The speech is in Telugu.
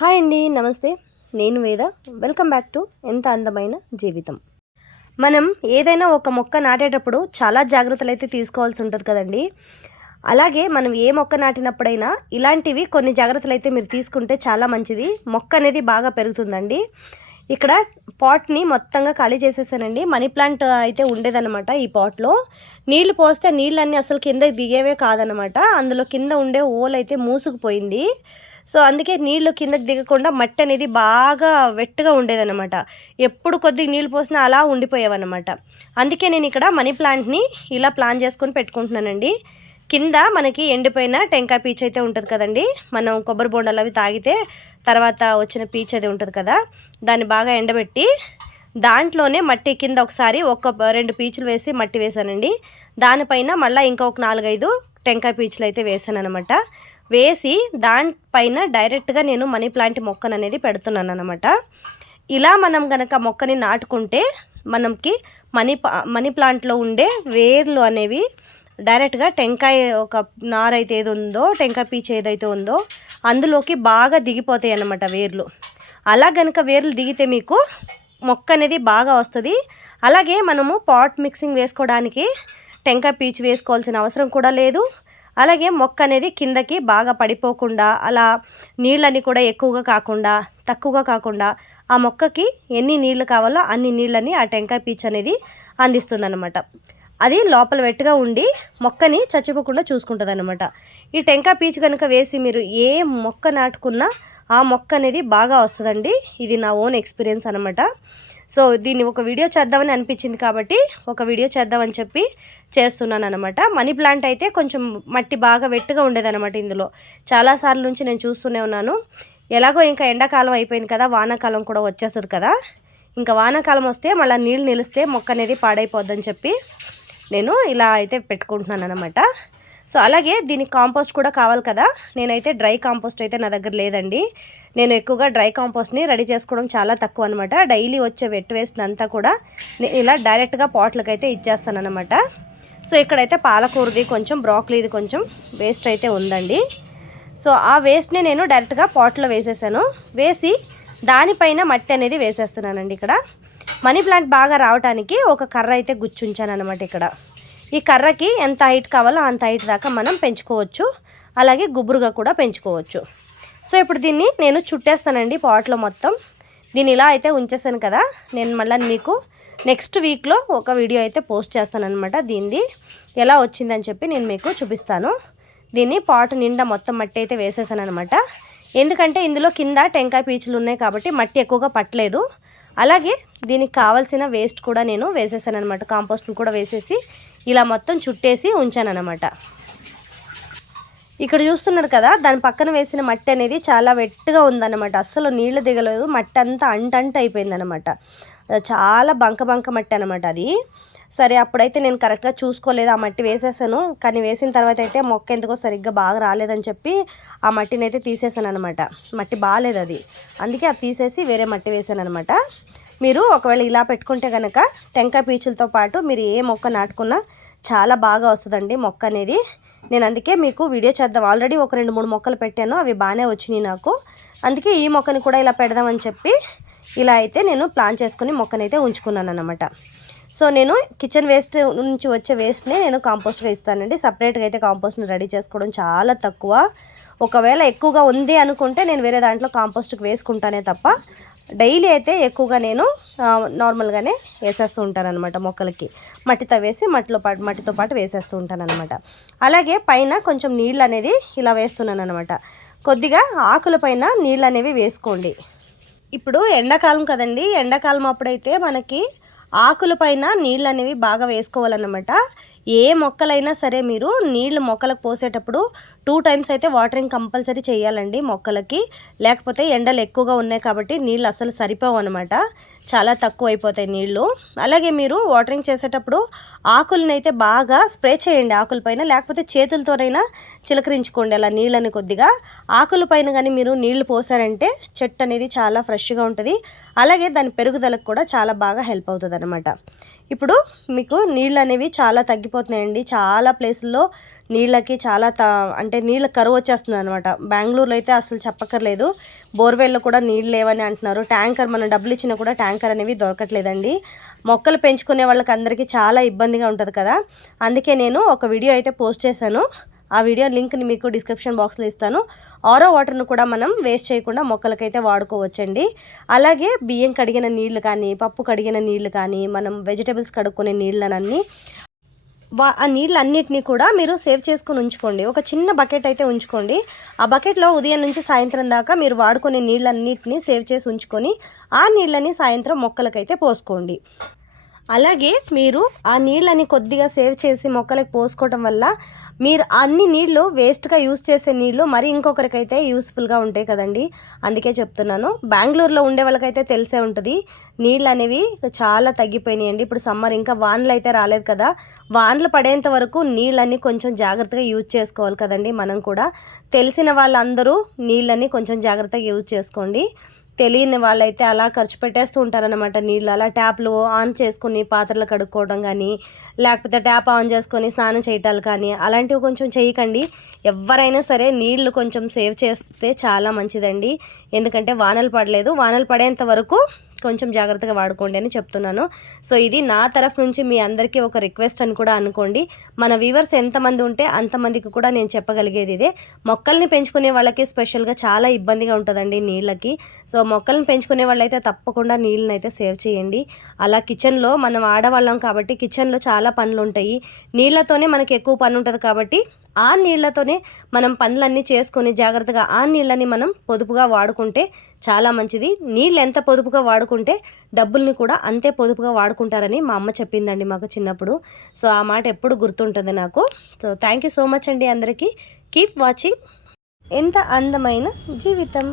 హాయ్ అండి, నమస్తే. నేను వేద. వెల్కమ్ బ్యాక్ టు ఎంత అందమైన జీవితం. మనం ఏదైనా ఒక మొక్క నాటేటప్పుడు చాలా జాగ్రత్తలు అయితే తీసుకోవాల్సి ఉంటుంది కదండి. అలాగే మనం ఏ మొక్క నాటినప్పుడైనా ఇలాంటివి కొన్ని జాగ్రత్తలు అయితే మీరు తీసుకుంటే చాలా మంచిది. మొక్క అనేది బాగా పెరుగుతుందండి. ఇక్కడ పాట్ని మొత్తంగా ఖాళీ చేసేసానండి. మనీ ప్లాంట్ అయితే ఉండేదన్నమాట. ఈ పాట్లో నీళ్లు పోస్తే నీళ్ళన్నీ అసలు కింద దిగేవే కాదనమాట. అందులో కింద ఉండే ఓల్ అయితే మూసుకుపోయింది. సో అందుకే నీళ్లు కిందకి దిగకుండా మట్టి అనేది బాగా వెట్టుగా ఉండేదన్నమాట. ఎప్పుడు కొద్దిగా నీళ్ళు పోసినా అలా ఉండిపోయేవన్నమాట. అందుకే నేను ఇక్కడ మనీ ప్లాంట్ని ఇలా ప్లాన్ చేసుకొని పెట్టుకుంటున్నానండి. కింద మనకి ఎండిపోయిన టెంకాయ పీచు అయితే ఉంటుంది కదండి. మనం కొబ్బరి బొండాలు అవి తాగితే తర్వాత వచ్చిన పీచు అది ఉంటుంది కదా, దాన్ని బాగా ఎండబెట్టి దాంట్లోనే మట్టి కింద ఒకసారి 2 పీచులు వేసి మట్టి వేసానండి. దానిపైన మళ్ళీ ఇంకొక 4-5 టెంకాయ పీచులు అయితే వేసాను అనమాట. వేసి దానిపైన డైరెక్ట్గా నేను మనీ ప్లాంట్ మొక్కను అనేది పెడుతున్నాను అనమాట. ఇలా మనం గనక మొక్కని నాటుకుంటే మనకి మనీ ప్లాంట్లో ఉండే వేర్లు అనేవి డైరెక్ట్గా టెంకాయ ఒక నార అయితే ఏది ఉందో, టెంకాయ పీచు ఏదైతే ఉందో అందులోకి బాగా దిగిపోతాయి అన్నమాట వేర్లు. అలా గనక వేర్లు దిగితే మీకు మొక్క అనేది బాగా వస్తుంది. అలాగే మనము పాట్ మిక్సింగ్ వేసుకోవడానికి టెంకాయ పీచు వేసుకోవాల్సిన అవసరం కూడా లేదు. అలాగే మొక్క అనేది కిందకి బాగా పడిపోకుండా, అలా నీళ్ళని కూడా ఎక్కువగా కాకుండా తక్కువగా కాకుండా ఆ మొక్కకి ఎన్ని నీళ్ళు కావాలో అన్ని నీళ్ళని ఆ టెంకాయ పీచు అనేది అందిస్తుందన్నమాట. అది లోపల వెట్టుగా ఉండి మొక్కని చచ్చిపోకుండా చూసుకుంటుంది అనమాట. ఈ టెంకాయ పీచు కనుక వేసి మీరు ఏ మొక్క నాటుకున్నా ఆ మొక్క అనేది బాగా వస్తుందండి. ఇది నా ఓన్ ఎక్స్పీరియన్స్ అనమాట. సో దీన్ని ఒక వీడియో చేద్దామని అనిపించింది కాబట్టి ఒక వీడియో చేద్దామని చెప్పి చేస్తున్నాను అనమాట. మనీ ప్లాంట్ అయితే కొంచెం మట్టి బాగా వెట్టుగా ఉండేదన్నమాట. ఇందులో చాలాసార్లు నుంచి నేను చూస్తూనే ఉన్నాను. ఎలాగో ఇంకా ఎండాకాలం అయిపోయింది కదా, వానాకాలం కూడా వచ్చేస్తుంది కదా. ఇంకా వానాకాలం వస్తే మళ్ళీ నీళ్ళు నిలిస్తే మొక్క అనేది పాడైపోద్దని చెప్పి నేను ఇలా అయితే పెట్టుకుంటున్నాను అనమాట. సో అలాగే దీనికి కాంపోస్ట్ కూడా కావాలి కదా. నేనైతే డ్రై కాంపోస్ట్ అయితే నా దగ్గర లేదండి. నేను ఎక్కువగా డ్రై కాంపోస్ట్ని రెడీ చేసుకోవడం చాలా తక్కువ అనమాట. డైలీ వచ్చే వెట్ వేస్ట్ అంతా కూడా నేను ఇలా డైరెక్ట్గా పాట్లకు అయితే ఇచ్చేస్తాను అనమాట. సో ఇక్కడైతే పాలకూరది కొంచెం, బ్రాక్లీది కొంచెం వేస్ట్ అయితే ఉందండి. సో ఆ వేస్ట్ని నేను డైరెక్ట్గా పాట్లో వేసేసాను. వేసి దానిపైన మట్టి అనేది వేసేస్తున్నానండి. ఇక్కడ మనీ ప్లాంట్ బాగా రావడానికి ఒక కర్ర అయితే గుచ్చుంచాను అనమాట. ఇక్కడ ఈ కర్రకి ఎంత హైట్ కావాలో అంత హైట్ దాకా మనం పెంచుకోవచ్చు. అలాగే గుబురుగా కూడా పెంచుకోవచ్చు. సో ఇప్పుడు దీన్ని నేను చుట్టేస్తానండి పాట్లో మొత్తం. దీన్ని ఇలా అయితే ఉంచేసాను కదా. నేను మళ్ళీ మీకు నెక్స్ట్ వీక్లో ఒక వీడియో అయితే పోస్ట్ చేస్తాను అనమాట. దీన్ని ఎలా వచ్చిందని చెప్పి నేను మీకు చూపిస్తాను. దీన్ని పాట్ నిండా మొత్తం మట్టి అయితే వేసేసాను అనమాట. ఎందుకంటే ఇందులో కింద టెంకాయ పీచులు ఉన్నాయి కాబట్టి మట్టి ఎక్కువగా పట్టలేదు. అలాగే దీనికి కావాల్సిన వేస్ట్ కూడా నేను వేసేసాను అనమాట. కాంపోస్ట్ని కూడా వేసేసి ఇలా మొత్తం చుట్టేసి ఉంచాను అనమాట. ఇక్కడ చూస్తున్నారు కదా, దాని పక్కన వేసిన మట్టి అనేది చాలా వెట్టుగా ఉందన్నమాట. అస్సలు నీళ్ళు దిగలేదు. మట్టి అంతా అంట అయిపోయిందనమాట. చాలా బంక మట్టి అనమాట అది. సరే అప్పుడైతే నేను కరెక్ట్గా చూసుకోలేదు, ఆ మట్టి వేసేసాను. కానీ వేసిన తర్వాత అయితే మొక్క ఎందుకో సరిగ్గా బాగా రాలేదని చెప్పి ఆ మట్టిని అయితే తీసేసాను అనమాట. మట్టి బాగాలేదు అది, అందుకే అది తీసేసి వేరే మట్టి వేసాను అనమాట. మీరు ఒకవేళ ఇలా పెట్టుకుంటే కనుక టెంకాయ పీచులతో పాటు మీరు ఏ మొక్క నాటుకున్నా చాలా బాగా వస్తుందండి మొక్క అనేది. నేను అందుకే మీకు వీడియో చేద్దాం, ఆల్రెడీ ఒక 2-3 మొక్కలు పెట్టాను, అవి బాగానే వచ్చినాయి నాకు. అందుకే ఈ మొక్కని కూడా ఇలా పెడదామని చెప్పి ఇలా అయితే నేను ప్లాన్ చేసుకుని మొక్కనైతే ఉంచుకున్నాను అనమాట. సో నేను కిచెన్ వేస్ట్ నుంచి వచ్చే వేస్ట్ని నేను కాంపోస్ట్గా ఇస్తానండి. సపరేట్గా అయితే కాంపోస్ట్ని రెడీ చేసుకోవడం చాలా తక్కువ. ఒకవేళ ఎక్కువగా ఉంది అనుకుంటే నేను వేరే దాంట్లో కాంపోస్ట్కి వేసుకుంటానే తప్ప డైలీ అయితే ఎక్కువగా నేను నార్మల్గానే వేసేస్తూ ఉంటాను అనమాట. మొక్కలకి మట్టితో వేసి మట్టితో పాటు వేసేస్తూ ఉంటాను అనమాట. అలాగే పైన కొంచెం నీళ్ళు అనేది ఇలా వేస్తున్నాను అనమాట. కొద్దిగా ఆకుల పైన నీళ్ళు అనేవి వేసుకోండి. ఇప్పుడు ఎండాకాలం కదండి, ఎండాకాలం అప్పుడైతే మనకి ఆకుల పైన నీళ్ళు అనేవి బాగా వేసుకోవాలన్నమాట. ఏ మొక్కలైనా సరే మీరు నీళ్ళు మొక్కలకు పోసేటప్పుడు 2 times అయితే వాటరింగ్ కంపల్సరీ చేయాలండి మొక్కలకి. లేకపోతే ఎండలు ఎక్కువగా ఉన్నాయి కాబట్టి నీళ్ళు అసలు సరిపోవు అనమాట, చాలా తక్కువ అయిపోతాయి నీళ్ళు. అలాగే మీరు వాటరింగ్ చేసేటప్పుడు ఆకులను అయితే బాగా స్ప్రే చేయండి ఆకులపైన, లేకపోతే చేతులతోనైనా చిలకరించుకోండి అలా నీళ్ళని కొద్దిగా. ఆకులపైన కానీ మీరు నీళ్లు పోసారంటే చెట్టు అనేది చాలా ఫ్రెష్గా ఉంటుంది. అలాగే దాని పెరుగుదలకు కూడా చాలా బాగా హెల్ప్ అవుతుంది అనమాట. ఇప్పుడు మీకు నీళ్ళు అనేవి చాలా తగ్గిపోతున్నాయండి. చాలా ప్లేసుల్లో నీళ్ళకి చాలా అంటే నీళ్ళ కరువు వచ్చేస్తుంది అనమాట. బెంగళూరులో అయితే అసలు చెప్పక్కర్లేదు, బోర్వెల్లో కూడా నీళ్ళు లేవని అంటున్నారు. ట్యాంకర్ మనం డబ్బులు ఇచ్చినా కూడా ట్యాంకర్ అనేవి దొరకట్లేదండి. మొక్కలు పెంచుకునే వాళ్ళకి అందరికీ చాలా ఇబ్బందిగా ఉంటుంది కదా. అందుకే నేను ఒక వీడియో అయితే పోస్ట్ చేశాను. ఆ వీడియో లింక్ని మీకు డిస్క్రిప్షన్ బాక్స్లో ఇస్తాను. ఆరో వాటర్ను కూడా మనం వేస్ట్ చేయకుండా మొక్కలకైతే వాడుకోవచ్చండి. అలాగే బియ్యం కడిగిన నీళ్లు కానీ, పప్పు కడిగిన నీళ్లు కానీ, మనం వెజిటేబుల్స్ కడుక్కునే నీళ్ళనన్నీ ఆ నీళ్ళన్నిటినీ కూడా మీరు సేవ్ చేసుకుని ఉంచుకోండి. ఒక చిన్న బకెట్ అయితే ఉంచుకోండి. ఆ బకెట్లో ఉదయం నుంచి సాయంత్రం దాకా మీరు వాడుకునే నీళ్ళన్నిటినీ సేవ్ చేసి ఉంచుకొని ఆ నీళ్ళని సాయంత్రం మొక్కలకైతే పోసుకోండి. అలాగే మీరు ఆ నీళ్ళని కొద్దిగా సేవ్ చేసి మొక్కలకు పోసుకోవటం వల్ల మీరు అన్ని నీళ్ళు వేస్ట్గా యూస్ చేసే నీళ్ళు మరి ఇంకొకరికైతే యూస్ఫుల్గా ఉంటాయి కదండి. అందుకే చెప్తున్నాను. బెంగళూరులో ఉండే వాళ్ళకైతే తెలిసే ఉంటుంది, నీళ్ళు అనేవి చాలా తగ్గిపోయినాయండి. ఇప్పుడు సమ్మర్, ఇంకా వానలు అయితే రాలేదు కదా. వానలు పడేంత వరకు నీళ్ళని కొంచెం జాగ్రత్తగా యూజ్ చేసుకోవాలి కదండి. మనం కూడా తెలిసిన వాళ్ళందరూ నీళ్ళని కొంచెం జాగ్రత్తగా యూజ్ చేసుకోండి. తెలియని వాళ్ళైతే అలా ఖర్చు పెట్టేస్తూ ఉంటారనమాట నీళ్ళు. అలా ట్యాప్లు ఆన్ చేసుకుని పాత్రలు కడుక్కోవడం కానీ, లేకపోతే ట్యాప్ ఆన్ చేసుకొని స్నానం చేయటాలు కానీ అలాంటివి కొంచెం చేయకండి. ఎవరైనా సరే నీళ్లు కొంచెం సేవ్ చేస్తే చాలా మంచిదండి. ఎందుకంటే వానలు పడలేదు, వానలు పడేంత వరకు కొంచెం జాగ్రత్తగా వాడుకోండి అని చెప్తున్నాను. సో ఇది నా తరఫు నుంచి మీ అందరికీ ఒక రిక్వెస్ట్ అని కూడా అనుకోండి. మన వ్యూవర్స్ ఎంతమంది ఉంటే అంతమందికి కూడా నేను చెప్పగలిగేది ఇదే. మొక్కల్ని పెంచుకునే వాళ్ళకి స్పెషల్గా చాలా ఇబ్బందిగా ఉంటుందండి నీళ్ళకి. సో మొక్కల్ని పెంచుకునే వాళ్ళైతే తప్పకుండా నీళ్ళని అయితే సేవ్ చేయండి. అలా కిచెన్లో మనం ఆడవాళ్ళం కాబట్టి కిచెన్లో చాలా పనులు ఉంటాయి. నీళ్ళతోనే మనకి ఎక్కువ పని ఉంటుంది కాబట్టి ఆ నీళ్ళతోనే మనం పనులన్నీ చేసుకొని జాగ్రత్తగా ఆ నీళ్ళని మనం పొదుపుగా వాడుకుంటే చాలా మంచిది. నీళ్ళు ఎంత పొదుపుగా వాడుకుంటే డబ్బుల్ని కూడా అంతే పొదుపుగా వాడుకుంటారని మా అమ్మ చెప్పిందండి మాకు చిన్నప్పుడు. సో ఆ మాట ఎప్పుడు గుర్తుంటుంది నాకు. So thank you so much అండి అందరికీ. కీప్ వాచింగ్ ఎంత అందమైన జీవితం.